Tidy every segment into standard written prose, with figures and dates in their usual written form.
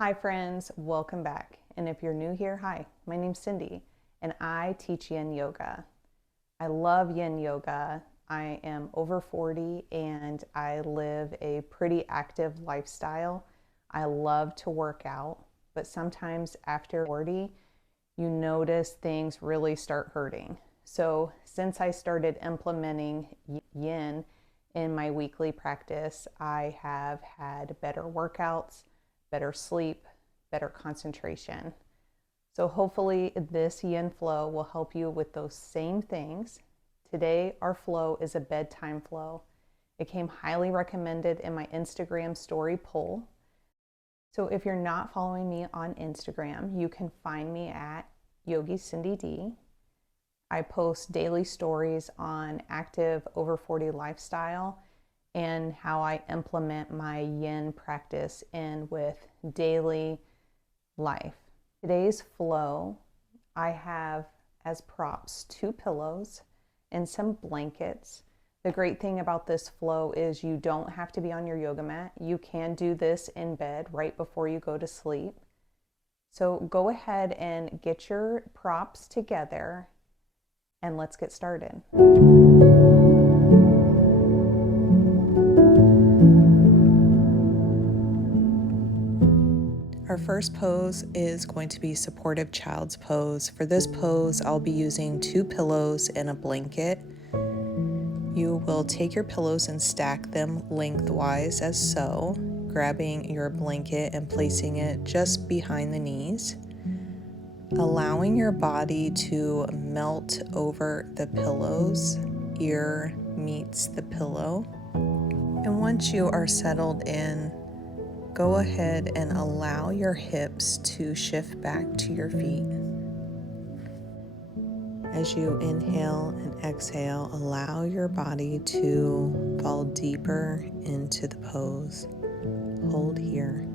Hi friends, welcome back. And if you're new here, hi, my name's Cindy and I teach Yin Yoga. I love Yin Yoga. I am over 40 and I live a pretty active lifestyle. I love to work out, but sometimes after 40, you notice things really start hurting. So since I started implementing Yin in my weekly practice, I have had better workouts, better sleep, better concentration. So hopefully this Yin flow will help you with those same things. Today, our flow is a bedtime flow. It came highly recommended in my Instagram story poll. So if you're not following me on Instagram, you can find me at Yogi Cindy D. I post daily stories on active over 40 lifestyle and how I implement my Yin practice in with daily life. Today's flow, I have as props 2 pillows and some blankets. The great thing about this flow is you don't have to be on your yoga mat. You can do this in bed right before you go to sleep. So go ahead and get your props together and let's get started. Our first pose is going to be supportive child's pose. For this pose, I'll be using 2 pillows and a blanket. You will take your pillows and stack them lengthwise as so, grabbing your blanket and placing it just behind the knees, allowing your body to melt over the pillows. Ear meets the pillow. And once you are settled in, go ahead and allow your hips to shift back to your feet. As you inhale and exhale, allow your body to fall deeper into the pose. Hold here.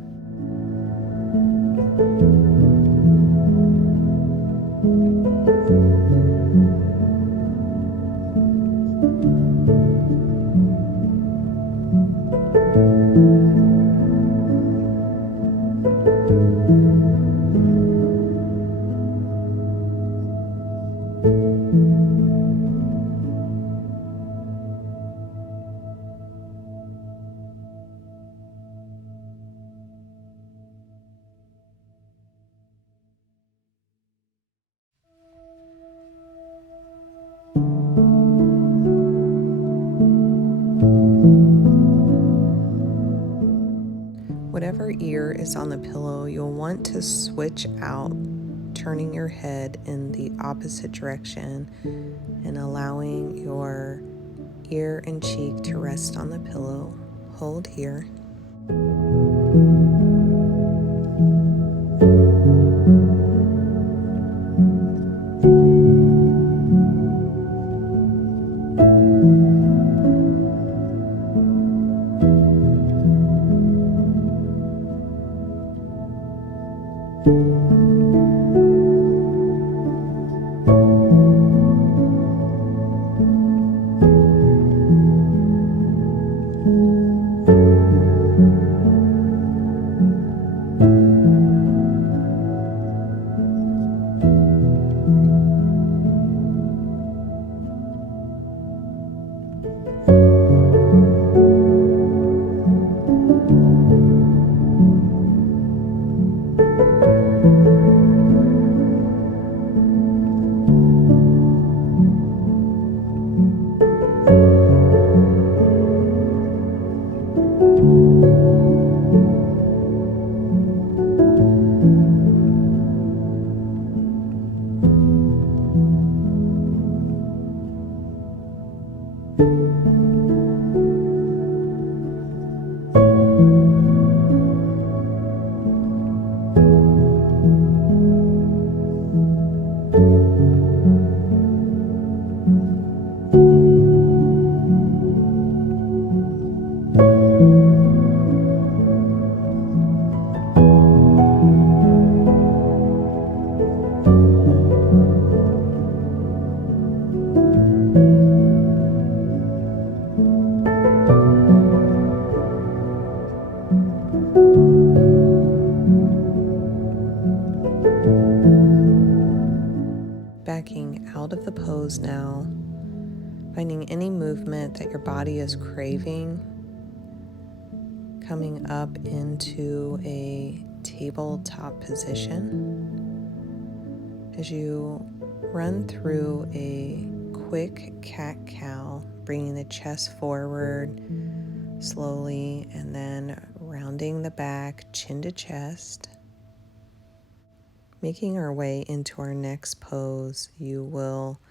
Whatever ear is on the pillow, you'll want to switch out, turning your head in the opposite direction and allowing your ear and cheek to rest on the pillow. Hold here. out of the pose now, finding any movement that your body is craving, coming up into a tabletop position. As you run through a quick cat-cow, bringing the chest forward slowly and then rounding the back, chin to chest. Making our way into our next pose, you will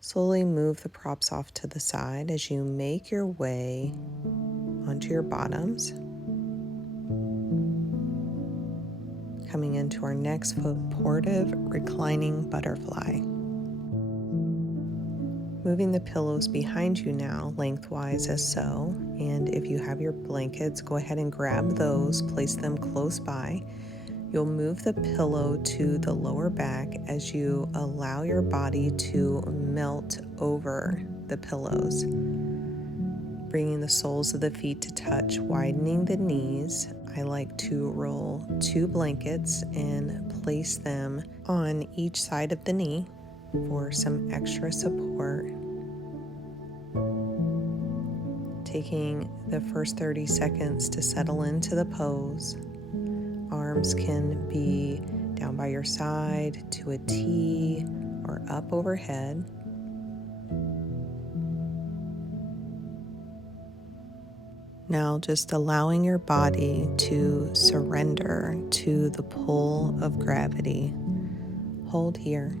slowly move the props off to the side as you make your way onto your bottoms. Coming into our next supportive reclining butterfly. Moving the pillows behind you now lengthwise as so, and if you have your blankets, go ahead and grab those, place them close by. You'll move the pillow to the lower back as you allow your body to melt over the pillows, bringing the soles of the feet to touch, widening the knees. I like to roll 2 blankets and place them on each side of the knee for some extra support. Taking the first 30 seconds to settle into the pose. Arms can be down by your side to a T or up overhead. Now just allowing your body to surrender to the pull of gravity. Hold here.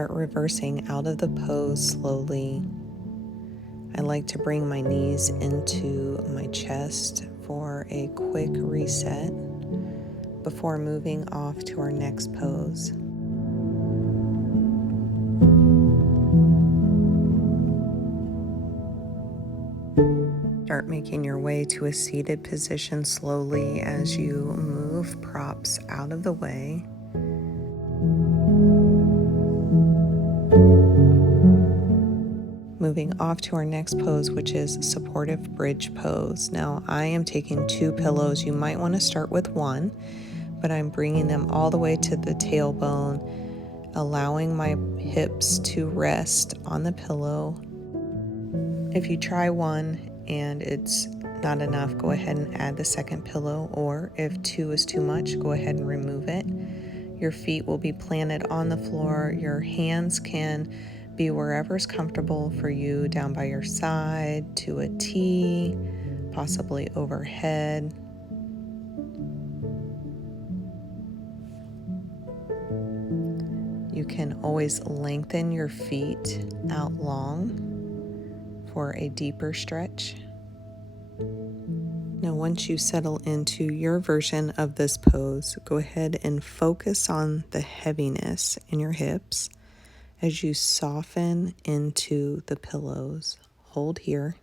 Start reversing out of the pose slowly. I like to bring my knees into my chest for a quick reset before moving off to our next pose. Start making your way to a seated position slowly as you move props out of the way. Moving off to our next pose, which is supportive bridge pose. Now I am taking 2 pillows. You might want to start with 1, but I'm bringing them all the way to the tailbone, allowing my hips to rest on the pillow. If you try 1 and it's not enough, go ahead and add the second pillow, or if 2 is too much, go ahead and remove it. Your feet will be planted on the floor. Your hands can be wherever's comfortable for you, down by your side, to a T, possibly overhead. You can always lengthen your feet out long for a deeper stretch. Now, once you settle into your version of this pose, go ahead and focus on the heaviness in your hips as you soften into the pillows. Hold here.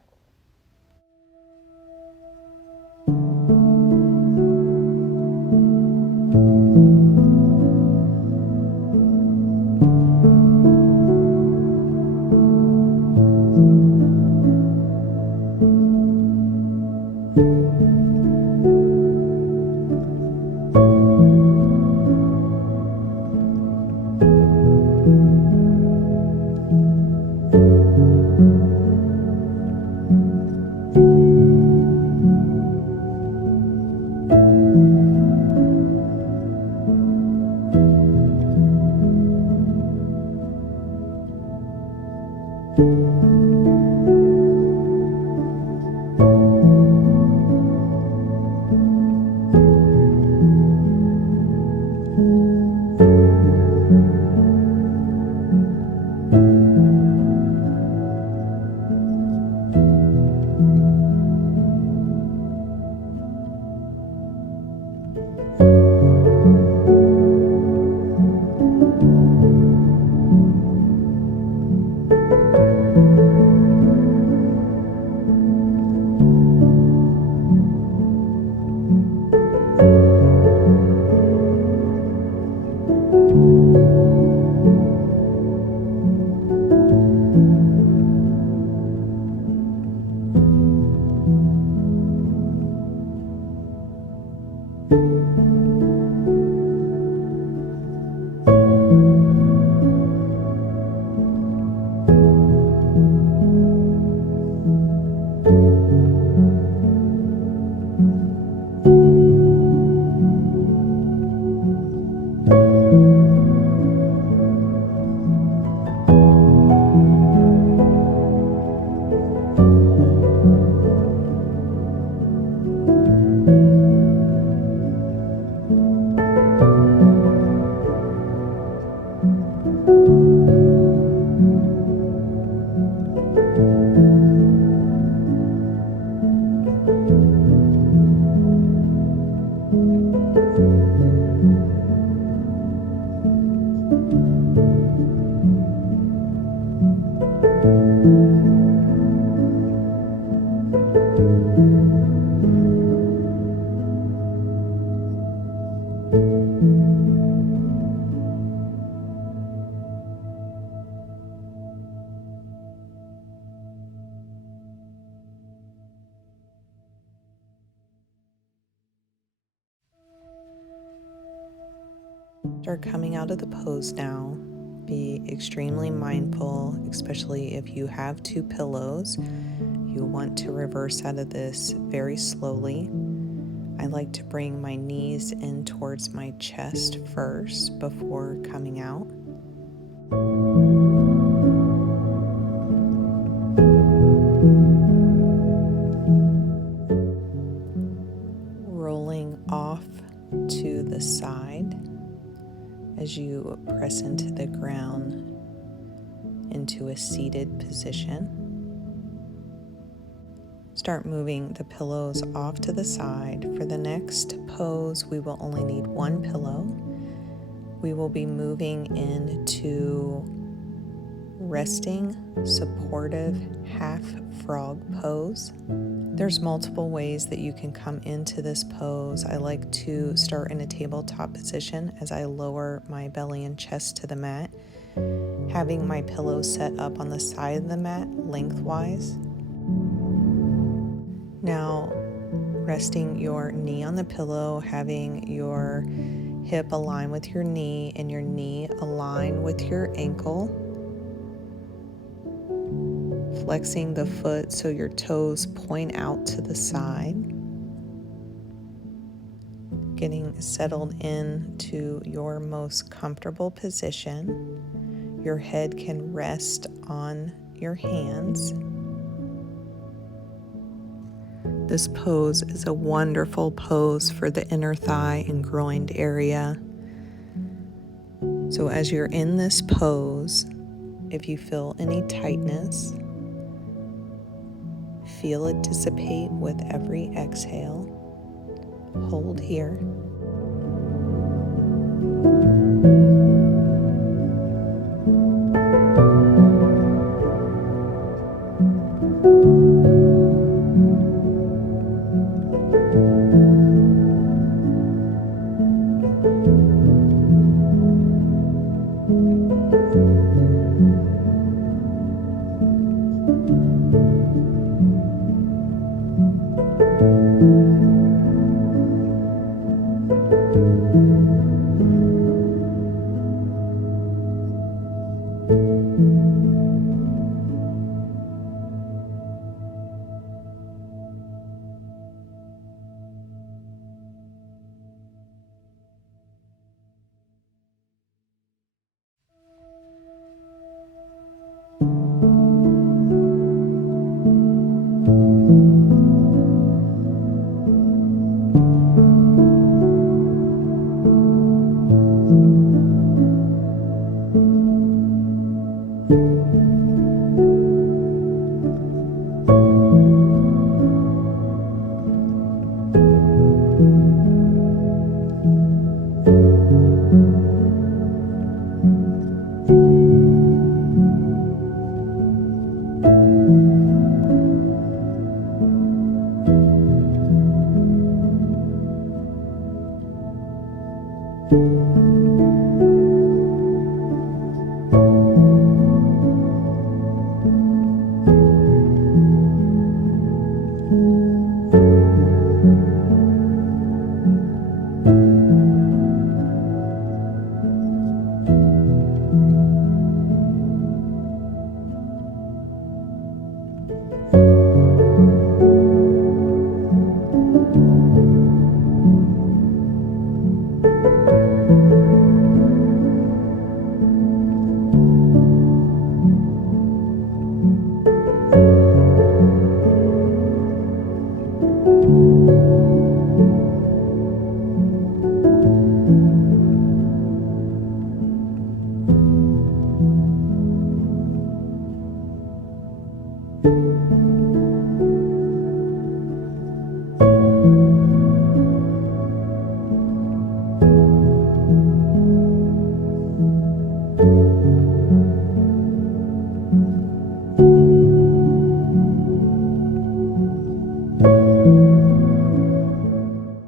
Start coming out of the pose now. Be extremely mindful, especially if you have 2 pillows. You want to reverse out of this very slowly. I like to bring my knees in towards my chest first before coming out. Rolling off to the side as you press into the ground into a seated position. Start moving the pillows off to the side. For the next pose, we will only need 1 pillow. We will be moving into resting supportive half frog pose. There's multiple ways that you can come into this pose. I like to start in a tabletop position as I lower my belly and chest to the mat, having my pillow set up on the side of the mat lengthwise. Now, resting your knee on the pillow, having your hip align with your knee and your knee align with your ankle. Flexing the foot so your toes point out to the side. Getting settled into your most comfortable position. Your head can rest on your hands. This pose is a wonderful pose for the inner thigh and groin area. So as you're in this pose, if you feel any tightness, feel it dissipate with every exhale. Hold here.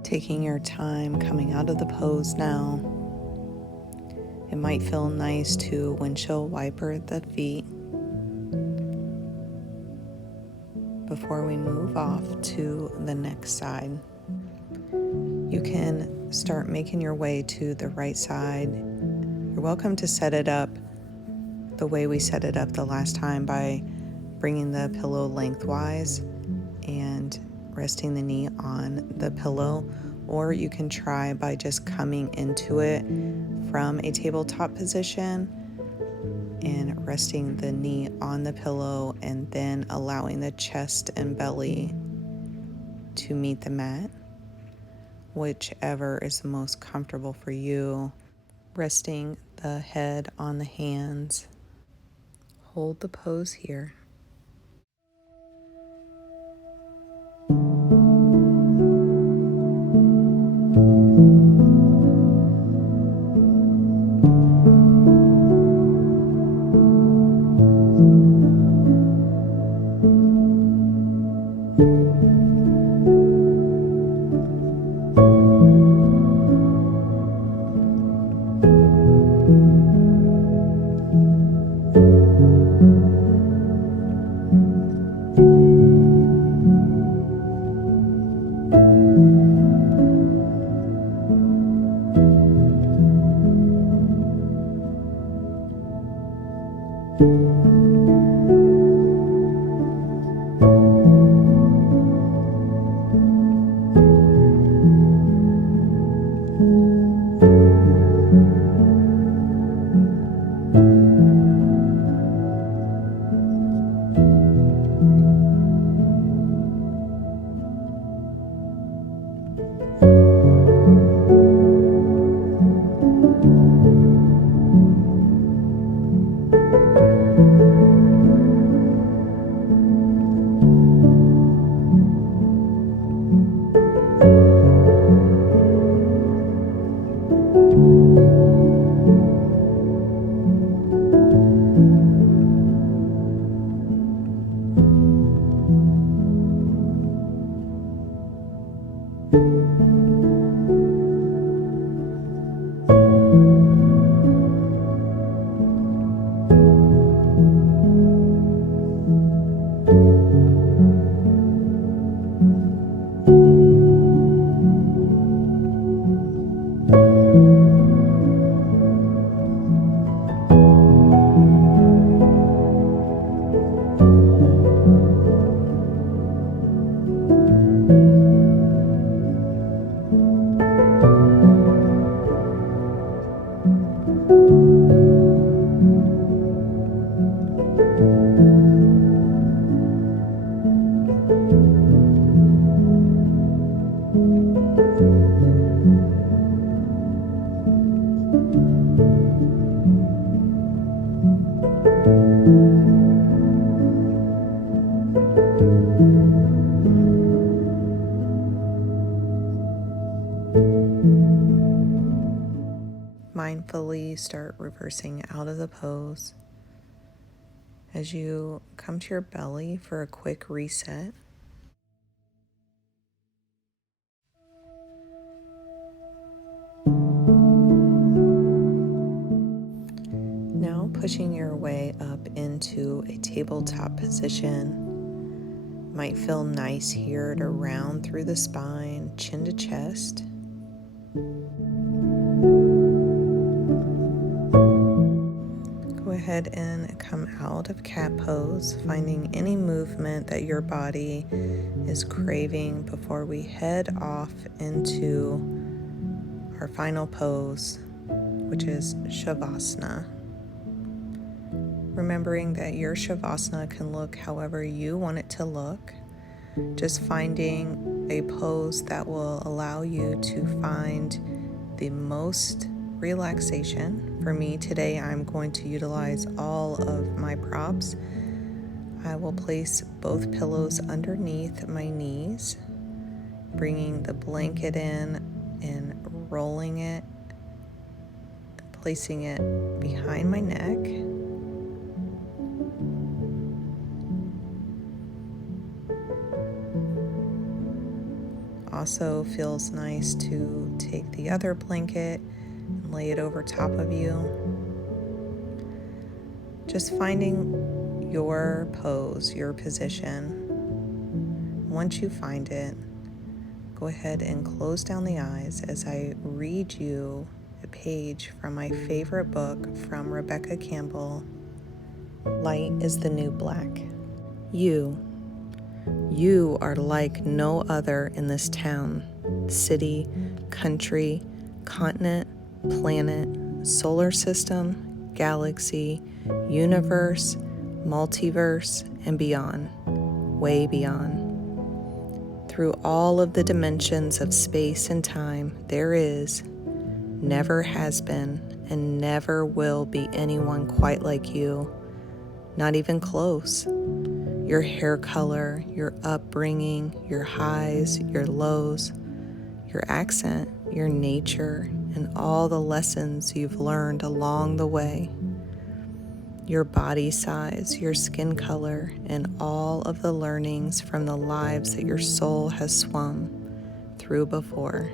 Taking your time coming out of the pose now. It might feel nice to windshield wiper the feet before we move off to the next side. You can start making your way to the right side. You're welcome to set it up the way we set it up the last time by bringing the pillow lengthwise and resting the knee on the pillow, or you can try by just coming into it from a tabletop position and resting the knee on the pillow and then allowing the chest and belly to meet the mat, whichever is the most comfortable for you. Resting the head on the hands. Hold the pose here. thoughtfully start reversing out of the pose. As you come to your belly for a quick reset, now pushing your way up into a tabletop position. Might feel nice here to round through the spine, chin to chest. Go ahead and come out of cat pose, finding any movement that your body is craving before we head off into our final pose, which is Savasana. Remembering that your Savasana can look however you want it to look. Just finding a pose that will allow you to find the most relaxation. For me today, I'm going to utilize all of my props. I will place both pillows underneath my knees, bringing the blanket in and rolling it, placing it behind my neck. Also feels nice to take the other blanket and lay it over top of you. Just finding your pose, your position. Once you find it, go ahead and close down the eyes as I read you a page from my favorite book from Rebecca Campbell, Light is the New Black. You are like no other in this town, city, country, continent, planet, solar system, galaxy, universe, multiverse, and beyond, way beyond. Through all of the dimensions of space and time, there is, never has been, and never will be anyone quite like you, not even close. Your hair color, your upbringing, your highs, your lows, your accent, your nature, and all the lessons you've learned along the way. Your body size, your skin color, and all of the learnings from the lives that your soul has swum through before.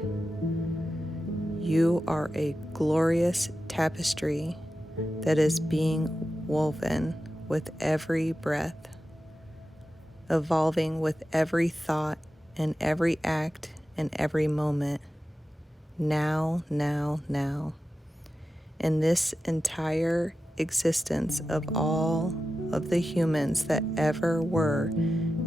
You are a glorious tapestry that is being woven with every breath, evolving with every thought and every act and every moment. Now. In this entire existence of all of the humans that ever were,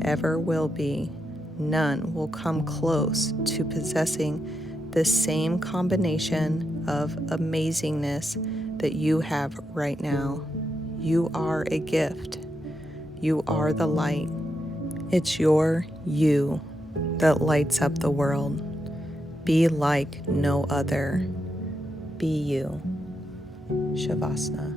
ever will be, none will come close to possessing the same combination of amazingness that you have right now. You are a gift. You are the light. It's your you that lights up the world. Be like no other. Be you. Savasana.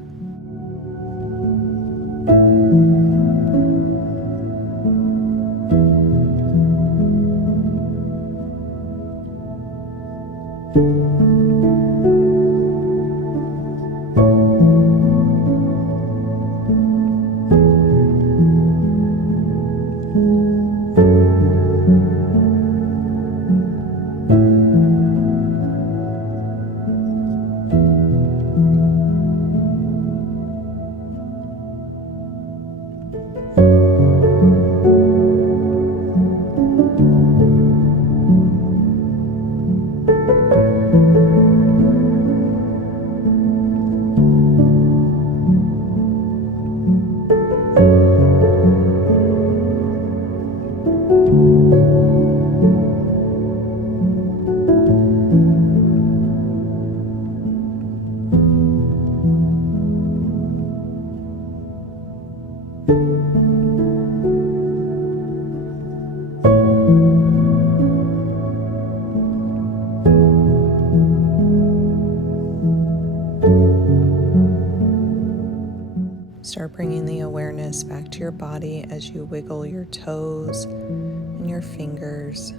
Start bringing the awareness back to your body as you wiggle your toes and your fingers.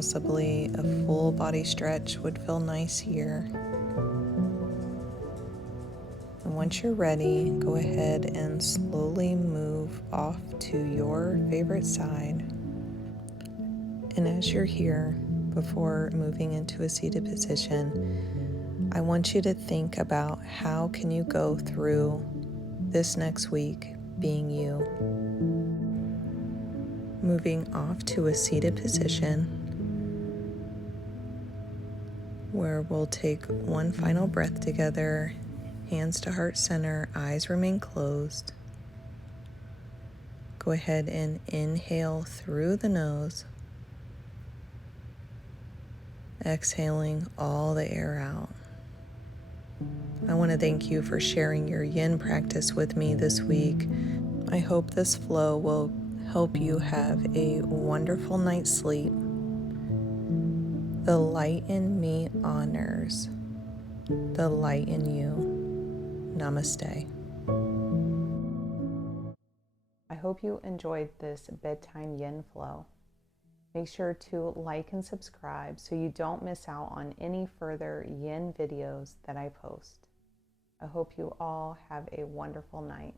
Possibly a full body stretch would feel nice here. And once you're ready, go ahead and slowly move off to your favorite side. And as you're here, before moving into a seated position, I want you to think about how can you go through this next week being you. Moving off to a seated position where we'll take one final breath together, hands to heart center, eyes remain closed. Go ahead and inhale through the nose, exhaling all the air out. I want to thank you for sharing your yin practice with me this week. I hope this flow will help you have a wonderful night's sleep. The light in me honors the light in you. Namaste. I hope you enjoyed this bedtime yin flow. Make sure to like and subscribe so you don't miss out on any further yin videos that I post. I hope you all have a wonderful night.